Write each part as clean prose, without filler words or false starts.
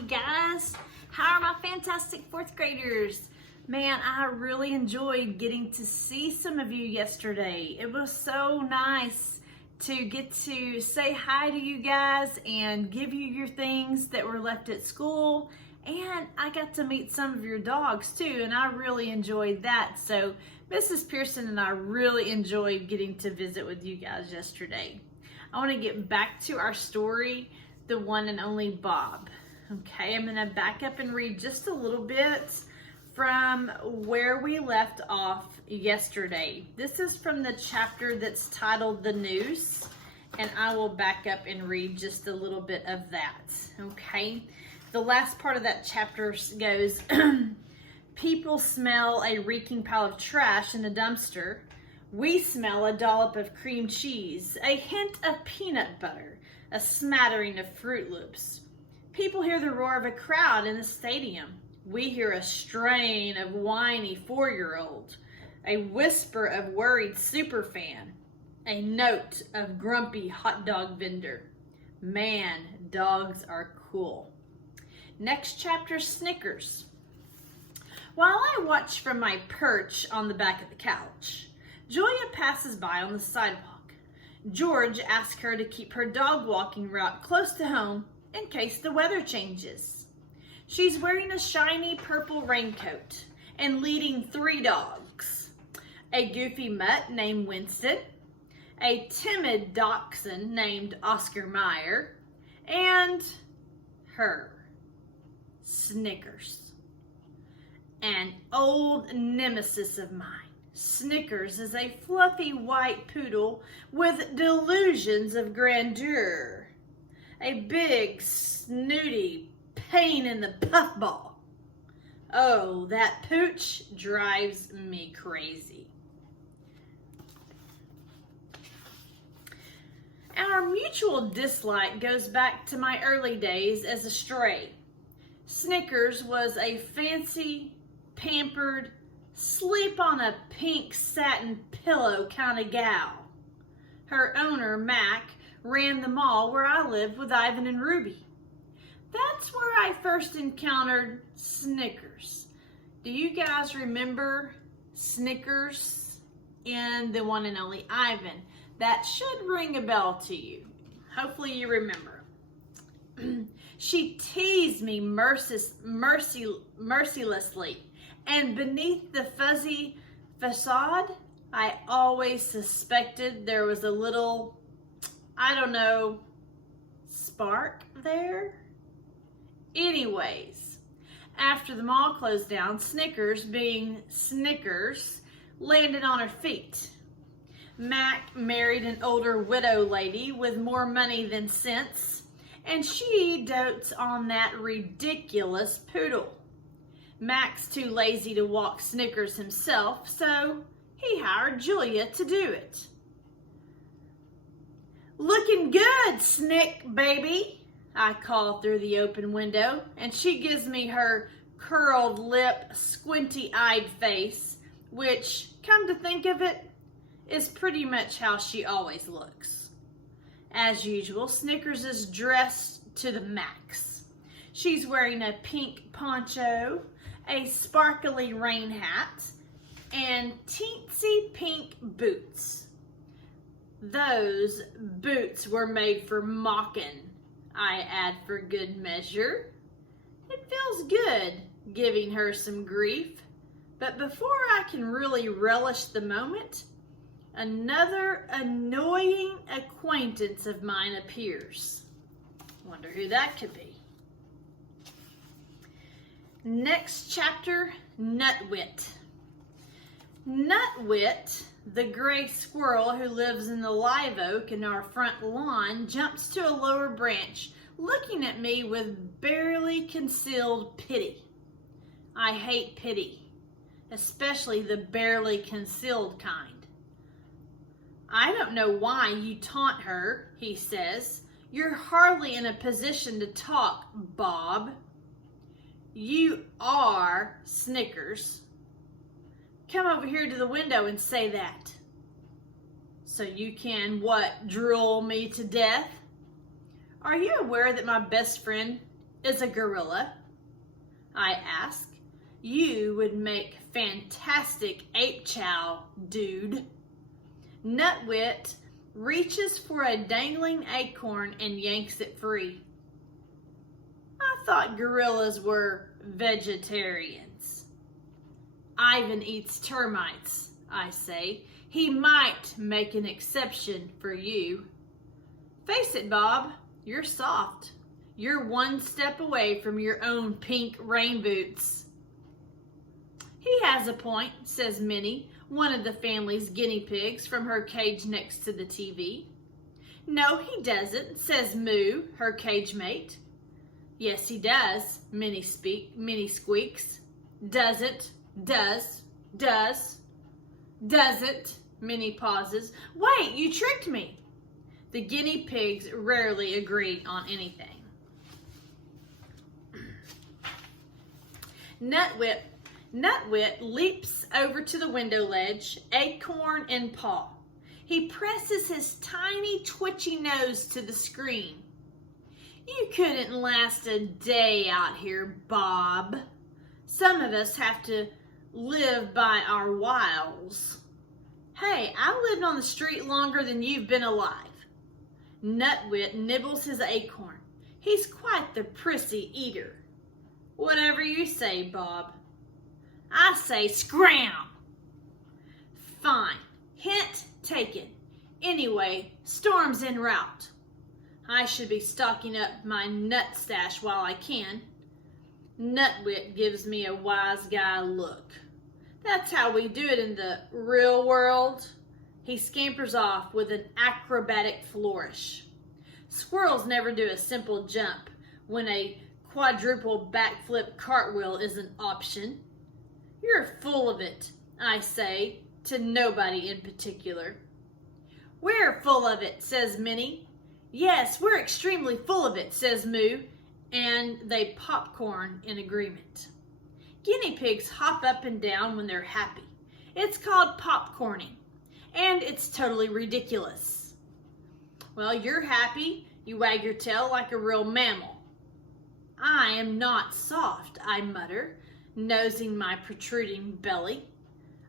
you guys. How are my fantastic fourth graders? Man, I really enjoyed getting to see some of you yesterday. It was so nice to get to say hi to you guys and give you your things that were left at school. And I got to meet some of your dogs too, and I really enjoyed that. So Mrs. Pearson and I really enjoyed getting to visit with you guys yesterday. I want to get back to our story, The One and Only Bob. Okay, I'm going to back up and read just a little bit from where we left off yesterday. This is from the chapter that's titled The News, and I will back up and read just a little bit of that. Okay, the last part of that chapter goes, people smell a reeking pile of trash in the dumpster. We smell a dollop of cream cheese, a hint of peanut butter, a smattering of Fruit Loops. People hear the roar of a crowd in the stadium. We hear a strain of whiny 4-year-old, a whisper of worried superfan, a note of grumpy hot dog vendor. Man, dogs are cool. Next chapter, Snickers. While I watch from my perch on the back of the couch, Julia passes by on the sidewalk. George asks her to keep her dog walking route close to home in case the weather changes. She's wearing a shiny purple raincoat and leading 3 dogs. A goofy mutt named Winston, a timid dachshund named Oscar Mayer, and her, Snickers. An old nemesis of mine. Snickers is a fluffy white poodle with delusions of grandeur. A big, snooty pain in the puffball. Oh, that pooch drives me crazy. Our mutual dislike goes back to my early days as a stray. Snickers was a fancy, pampered, sleep on a pink satin pillow kind of gal. Her owner, Mac, ran the mall where I lived with Ivan and Ruby. That's where I first encountered Snickers. Do you guys remember Snickers in The One and Only Ivan? That should ring a bell to you. Hopefully you remember. She teased me mercilessly, and beneath the fuzzy facade, I always suspected there was a little, I don't know, spark there? Anyways, after the mall closed down, Snickers, being Snickers, landed on her feet. Mac married an older widow lady with more money than sense, and she dotes on that ridiculous poodle. Mac's too lazy to walk Snickers himself, so he hired Julia to do it. Looking good, Snick, baby, I call through the open window, and she gives me her curled lip, squinty-eyed face, which, come to think of it, is pretty much how she always looks. As usual, Snickers is dressed to the max. She's wearing a pink poncho, a sparkly rain hat, and teensy pink boots. Those boots were made for mocking, I add for good measure. It feels good giving her some grief, but before I can really relish the moment, another annoying acquaintance of mine appears. Wonder who that could be. Next chapter, Nutwit. Nutwit, the gray squirrel who lives in the live oak in our front lawn, jumps to a lower branch, looking at me with barely concealed pity. I hate pity, especially the barely concealed kind. I don't know why you taunt her, he says. You're hardly in a position to talk, Bob. You are Snickers. Come over here to the window and say that. So you can, what, drool me to death? Are you aware that my best friend is a gorilla?" I ask. "You would make fantastic ape chow, dude." Nutwit reaches for a dangling acorn and yanks it free. "I thought gorillas were vegetarians." "Ivan eats termites," I say. "He might make an exception for you." "Face it, Bob, you're soft. You're one step away from your own pink rain boots." "He has a point," says Minnie, one of the family's guinea pigs from her cage next to the TV. "No, he doesn't," says Moo, her cage mate. "Yes, he does," Minnie squeaks. "Doesn't, does, doesn't," Minnie pauses. "Wait, you tricked me." The guinea pigs rarely agree on anything. Nutwit leaps over to the window ledge, acorn in paw. He presses his tiny twitchy nose to the screen. "You couldn't last a day out here, Bob. Some of us have to live by our wiles." "Hey, I lived on the street longer than you've been alive." Nutwit nibbles his acorn. He's quite the prissy eater. "Whatever you say, Bob." "I say scram." "Fine. Hint taken. Anyway, storm's en route. I should be stocking up my nut stash while I can." Nutwit gives me a wise guy look. "That's how we do it in the real world." He scampers off with an acrobatic flourish. Squirrels never do a simple jump when a quadruple backflip cartwheel is an option. "You're full of it," I say, to nobody in particular. "We're full of it," says Minnie. "Yes, we're extremely full of it," says Moo, and they popcorn in agreement. Guinea pigs hop up and down when they're happy. It's called popcorning, and it's totally ridiculous. "Well, you're happy. You wag your tail like a real mammal." "I am not soft," I mutter, nosing my protruding belly.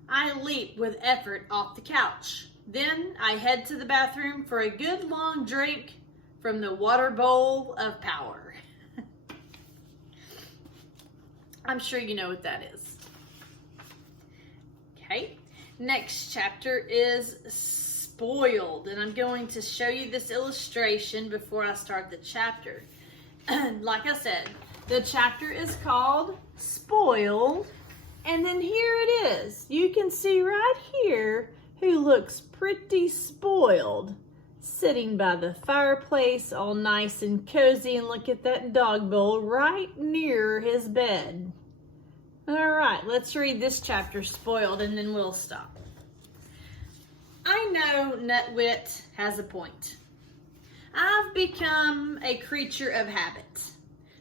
I leap with effort off the couch. Then I head to the bathroom for a good long drink from the water bowl of power. I'm sure you know what that is. Okay, next chapter is Spoiled, and I'm going to show you this illustration before I start the chapter. Like I said, the chapter is called Spoiled, and then here it is. You can see right here who looks pretty spoiled, sitting by the fireplace all nice and cozy, and look at that dog bowl right near his bed. All right, let's read this chapter, Spoiled, and then we'll stop. I know Nutwit has a point. I've become a creature of habit,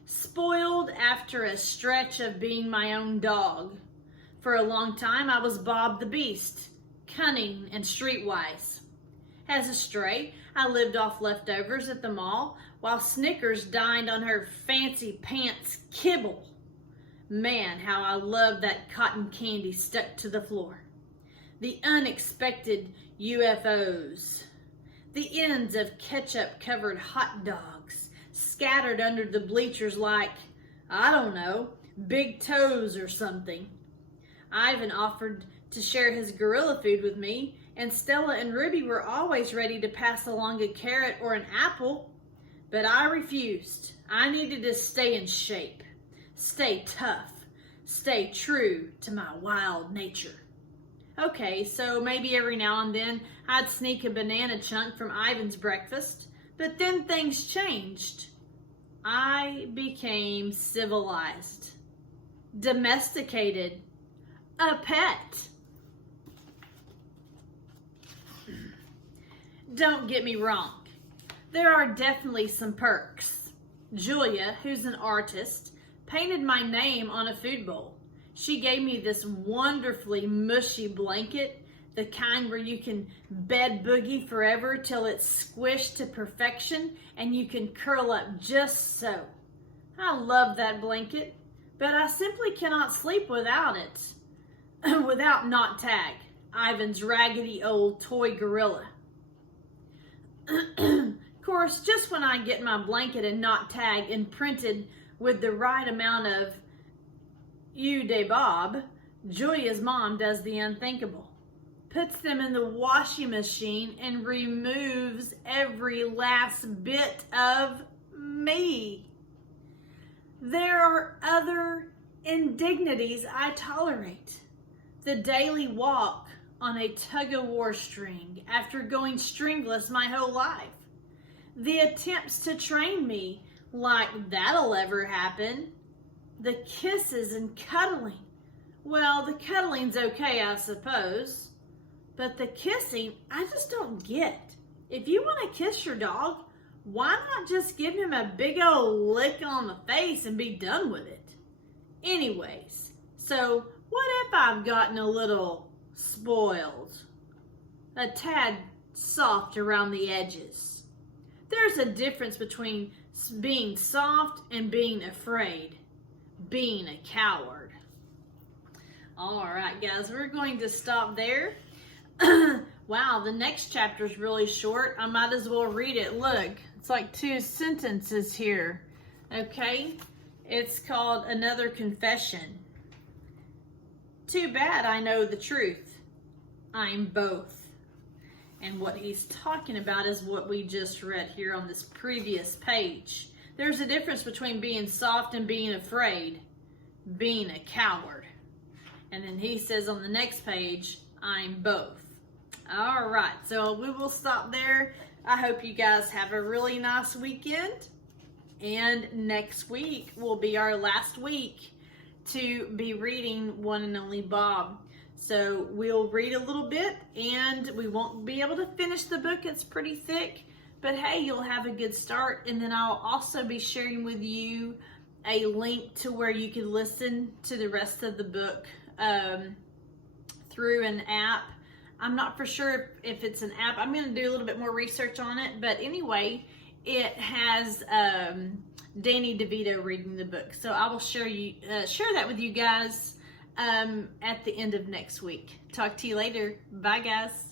spoiled after a stretch of being my own dog. For a long time, I was Bob the Beast, cunning and streetwise. As a stray, I lived off leftovers at the mall while Snickers dined on her fancy pants kibble. Man, how I loved that cotton candy stuck to the floor. The unexpected UFOs. The ends of ketchup-covered hot dogs scattered under the bleachers like, I don't know, big toes or something. Ivan offered to share his gorilla food with me, and Stella and Ruby were always ready to pass along a carrot or an apple. But I refused. I needed to stay in shape, stay tough, stay true to my wild nature. Okay, so maybe every now and then I'd sneak a banana chunk from Ivan's breakfast, but then things changed. I became civilized, domesticated, a pet. Don't get me wrong, there are definitely some perks. Julia, who's an artist, painted my name on a food bowl. She gave me this wonderfully mushy blanket, the kind where you can bed boogie forever till it's squished to perfection and you can curl up just so. I love that blanket, but I simply cannot sleep without it. Without Not Tag, Ivan's raggedy old toy gorilla. Of course, just when I get my blanket and Not Tag imprinted with the right amount of "you de Bob," Julia's mom does the unthinkable. Puts them in the washing machine and removes every last bit of me. There are other indignities I tolerate. The daily walk on a tug-of-war string after going stringless my whole life. The attempts to train me like that'll ever happen. The kisses and cuddling. Well, the cuddling's okay, I suppose. But the kissing, I just don't get. If you want to kiss your dog, why not just give him a big old lick on the face and be done with it? Anyways, so what if I've gotten a little spoiled? A tad soft around the edges. There's a difference between being soft and being afraid. Being a coward. All right, guys, we're going to stop there. Wow, the next chapter is really short. I might as well read it. Look, it's like 2 sentences here. Okay, it's called Another Confession. Too bad I know the truth. I'm both. And what he's talking about is what we just read here on this previous page. There's a difference between being soft and being afraid. Being a coward. And then he says on the next page, I'm both. All right, so we will stop there. I hope you guys have a really nice weekend. And next week will be our last week to be reading One and Only Bob. So we'll read a little bit and we won't be able to finish the book. It's pretty thick, but hey, you'll have a good start. And then I'll also be sharing with you a link to where you can listen to the rest of the book through an app. I'm not for sure if it's an app. I'm going to do a little bit more research on it. But anyway, it has Danny DeVito reading the book. So I will share that with you guys at the end of next week. Talk to you later. Bye, guys.